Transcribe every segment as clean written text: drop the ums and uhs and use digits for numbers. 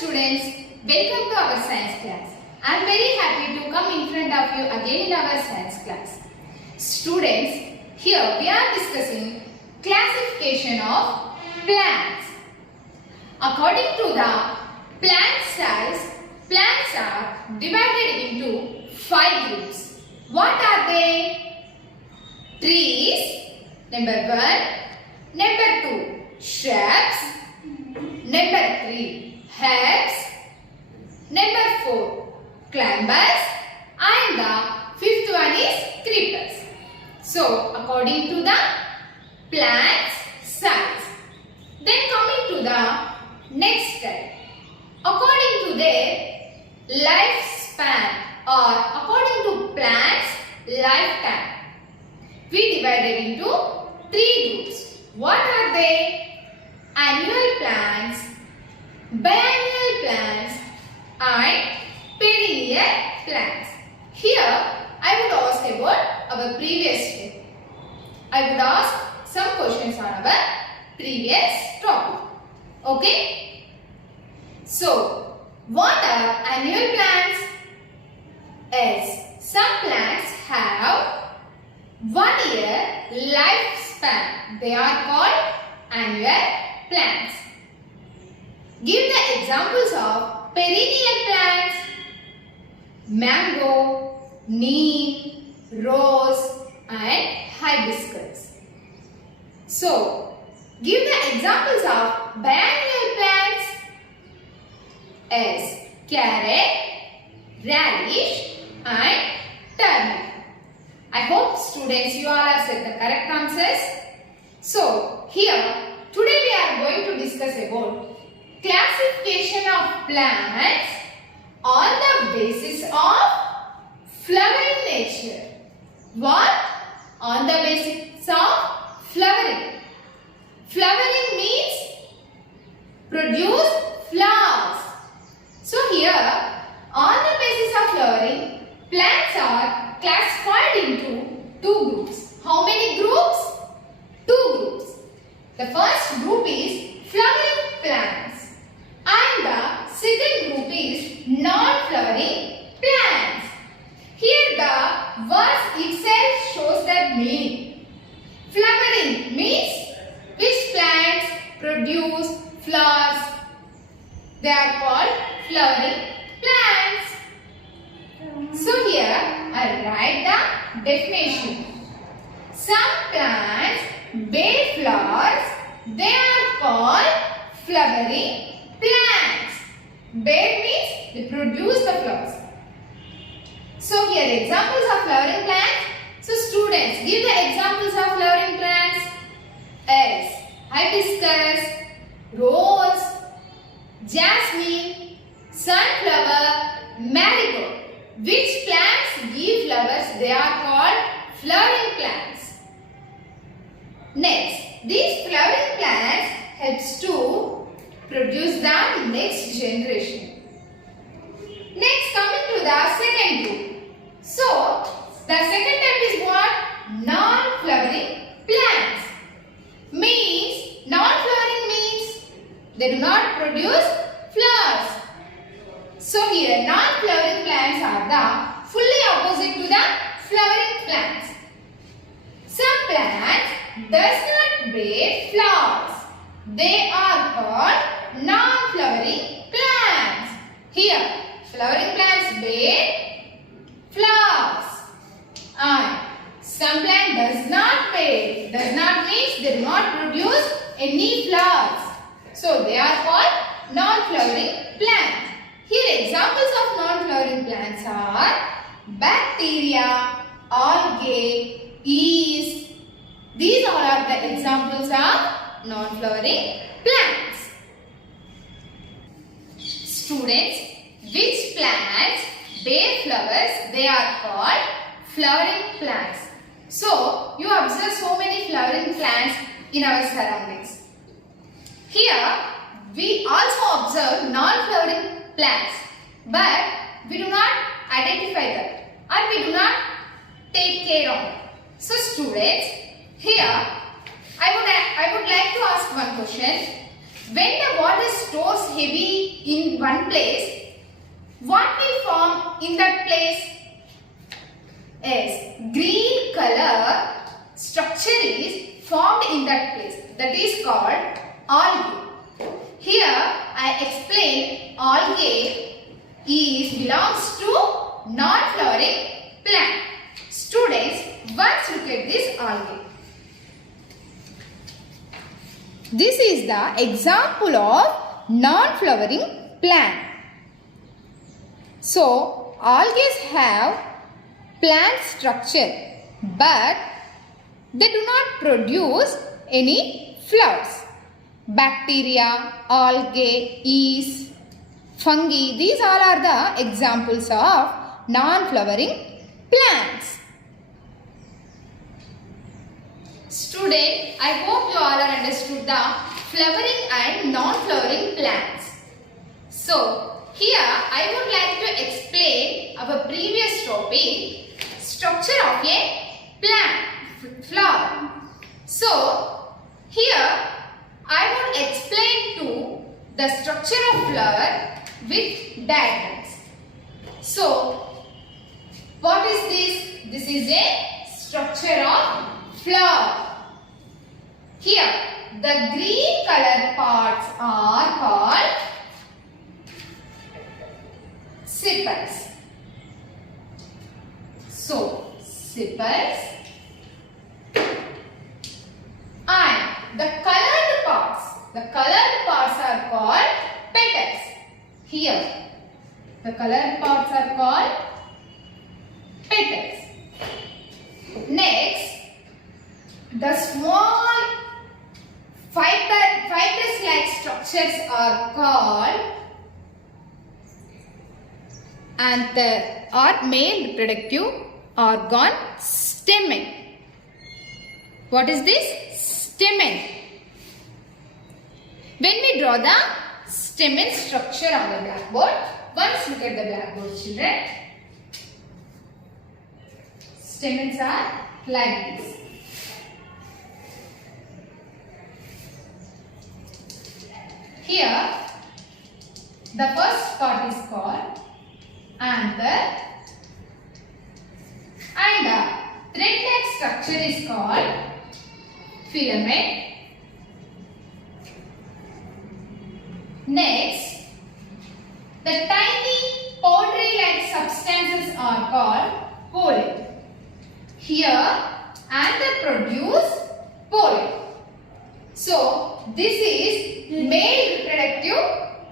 students, welcome to our science class. I am very happy to come in front of you again in our science class. Students, here we are discussing classification of plants. According to the plant size, plants are divided into 5 groups. What are they? Trees, number 1. Number 2, shrubs. Number 3, herbs. Number 4, climbers. And the 5th one is creepers. So, according to the plant's size. Then coming to the next type. According to their lifespan or according to plants' lifetime, we divided into 3 groups. What are they? Annual plants, biennial plants and perennial plants. Here I would ask about our previous step. I would ask some questions on our previous topic. Okay? So, what are annual plants? Yes, some plants have 1 year lifespan. They are called annual plants. Give the examples of perennial plants: mango, neem, rose and hibiscus. So, give the examples of biennial plants as carrot, radish and turnip. I hope students you all have said the correct answers. So, here today we are going to discuss about classification of plants on the basis of flowering nature. What? On the basis of flowering. Flowering means produce flowers. So here, on the basis of flowering, plants are classified into 2 groups. How many groups? 2 groups. The first group is flowering plants and the second group is non-flowering plants. Here the words itself shows that meaning. Flowering means which plants produce flowers. They are called flowering plants. So here I write the definition. Some plants bear flowers. They are called flowering plants. Bear means they produce the flowers. So here examples of flowering plants. So students, give the examples of flowering plants as hibiscus, rose, jasmine, sunflower, marigold. Which plants give flowers? They are called flowering plants. Next, these flowering plants helps to produce the next generation. Next, coming to the second group. So, the second type is what? Non-flowering plants. Means, non-flowering means they do not produce flowers. So, here non-flowering plants are the fully opposite to the flowering plants. Some plants does not bear flowers. They are called non-flowering plants. Here, flowering plants bear flowers. And some plant does not bear. Does not means they do not produce any flowers. So, they are called non-flowering plants. Here, examples of non-flowering plants are bacteria, algae, yeast. These all are the examples of non-flowering plants. Students, which plants bear flowers? They are called flowering plants. So, you observe so many flowering plants in our surroundings. Here, we also observe non-flowering plants, but we do not identify them or we do not take care of them. So, students, here I would like to ask one question. When the water stores heavy in in one place, what will form in that place? Yes, green color structure is formed in that place. That is called algae. Here I explained algae belongs to non-flowering plant. Students, once look at this algae. This is the example of non-flowering plant. So, algae have plant structure, but they do not produce any flowers. Bacteria, algae, yeast, fungi, these all are the examples of non-flowering plants. Student, I hope you all are understood the flowering and non-flowering plants. So, here I would like to explain our previous topic, structure of a plant, flower. So, here I would explain to the structure of flower with diagrams. So, what is this? This is a structure of flower. Here, the green color parts are called sepals. So, sepals, and the colored parts are called petals. Here, the colored parts are called petals. Next, the small fibrous like structures are called male reproductive organ stamen. What is this? Stamen. When we draw the stamen structure on the blackboard, once look at the blackboard, children. Stamens are like this. Here, the first part is called anther, and the thread-like structure is called filament. Next, the tiny powdery-like substances are called pollen. Here, anther produce pollen. So, this is male reproductive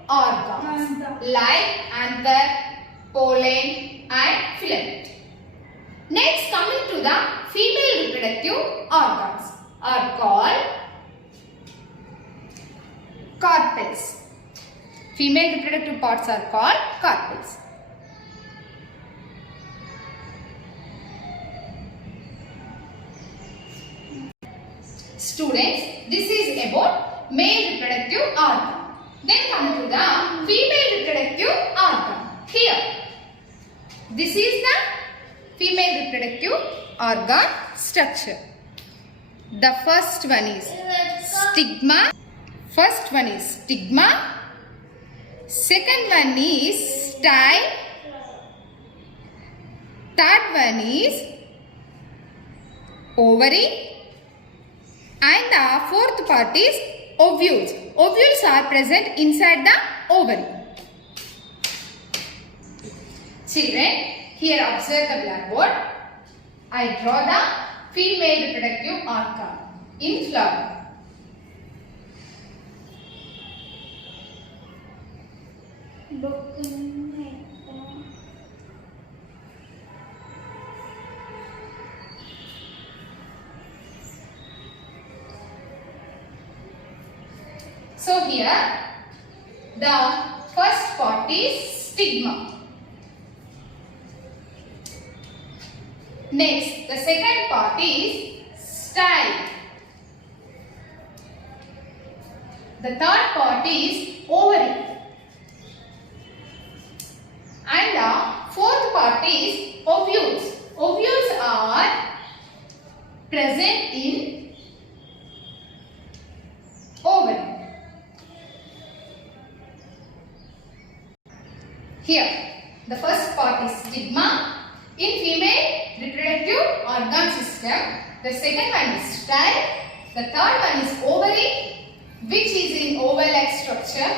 organs like anther, pollen and filament. Next, coming to the female reproductive organs are called carpels. Female reproductive parts are called carpels. Students, this is about male reproductive organ. Then come to the female reproductive organ. Here, this is the female reproductive organ structure. The first one is stigma. Second one is style. Third one is ovary. And the fourth part is ovules. Ovules are present inside the ovary. Children, here observe the blackboard. I draw the female reproductive organ in flower. So here, the first part is stigma. Next, the second part is style. The third part is ovary. And the fourth part is ovules. Ovules are present in ovary. Here, the first part is stigma in female reproductive organ system. The second one is style. The third one is ovary, which is in oval-like structure.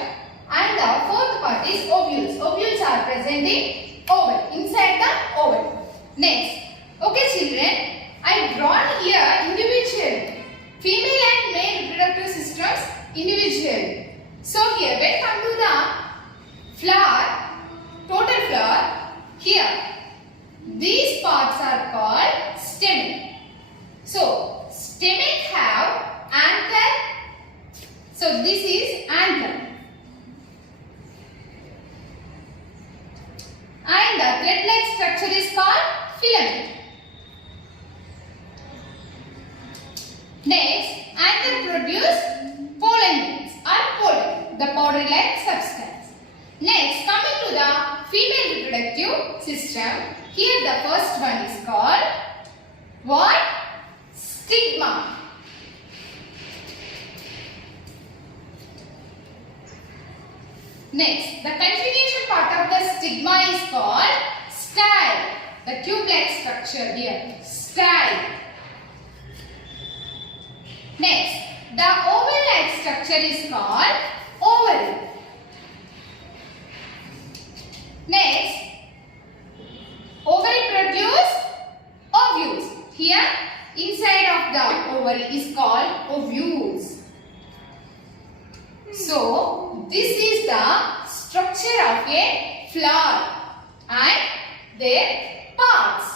And the fourth part is ovules. Ovules are present in oval, inside the oval. Next, okay children, I drawn here individual female and male reproductive systems individual. So here when come to the flower, total flower, here these parts are called stamen. So stamen have anther. So this is anther. And the thread-like structure is called filament. Next, anther produce pollen grains or pollen, the powder-like substance. Next, coming to the female reproductive system, here the first one is called what? Stigma. Next, the continuation part of the stigma is called style. The tube-like structure here, style. Next, the oval-like structure is called ovary. Next, ovary produce ovules. Here, inside of the ovary is called ovules. So, this is the structure of a flower and their parts.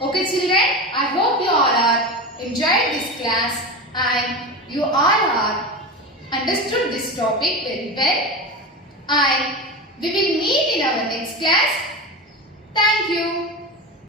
Okay children, I hope you all are enjoyed this class and you all are understood this topic very well, and we will meet in our